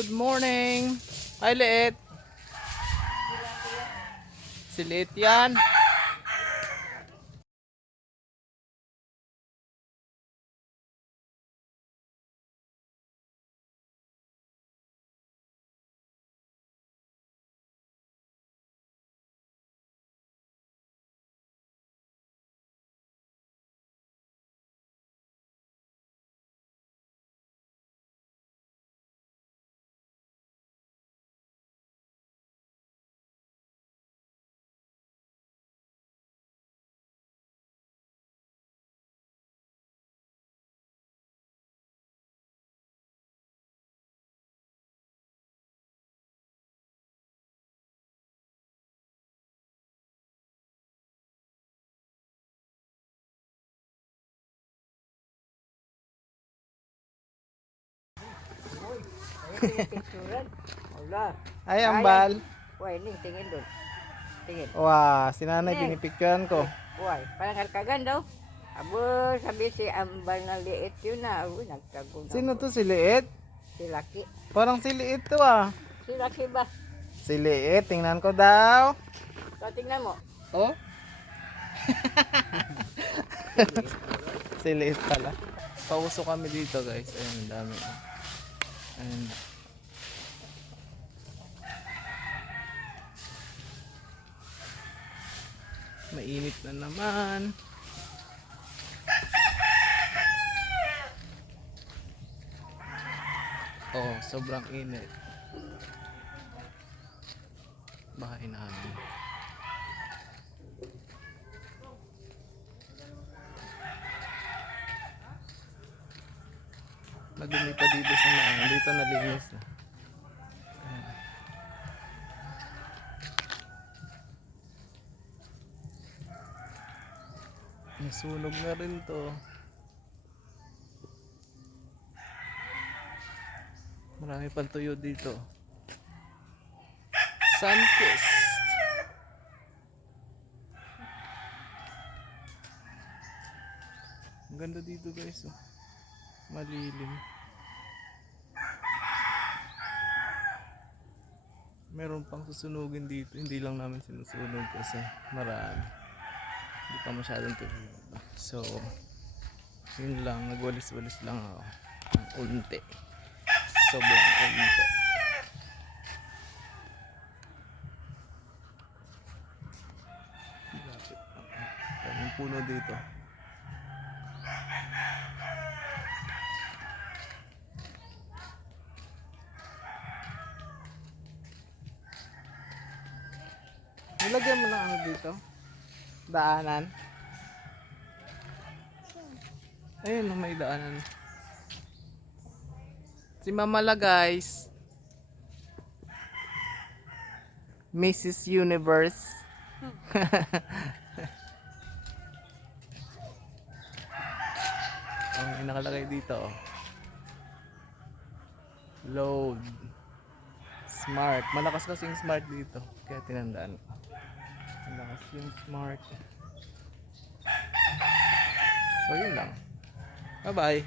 Good morning. Hi, Liit. Si Liit yan. Ay, ambal. Wah, ini tingin doon. Tingin. Wah, si nanay pinipicturean ko. Wah, parang karkagan daw. Abo, sabi si ambal na liit yun na. Abo, nagtagong. Sino to, si Liit? Si Laki. Parang si Liit to ah. Si Laki ba? Si Liit, tingnan ko daw. So, tingnan mo. Oh? Si Liit pala. Pauso kami dito guys. Ayun, ang dami. Ayun. Mainit na naman. Oh, sobrang init. Bahay namin. Madumi pa dito sa mga. Dito nalinis na. Nasunog na rin to. Marami pang tuyo dito. Sunkist. Ang ganda dito guys. Oh. Malilim. Meron pang susunugin dito. Hindi lang namin sinusunog kasi marami. Hindi pa masyadong tuyo. So, yun lang. Nagwalis-walis lang ako. Ang unti. Sobrang unti. Daming puno dito. Nilagyan mo na ano dito? Daanan. Ayun, may daanan. Si Mamala guys. Mrs. Universe. Ang nakalagay dito. Load. Smart. Malakas kasi yung smart dito. Kaya tinandaan. Malakas yung smart. So yun lang. Bye bye.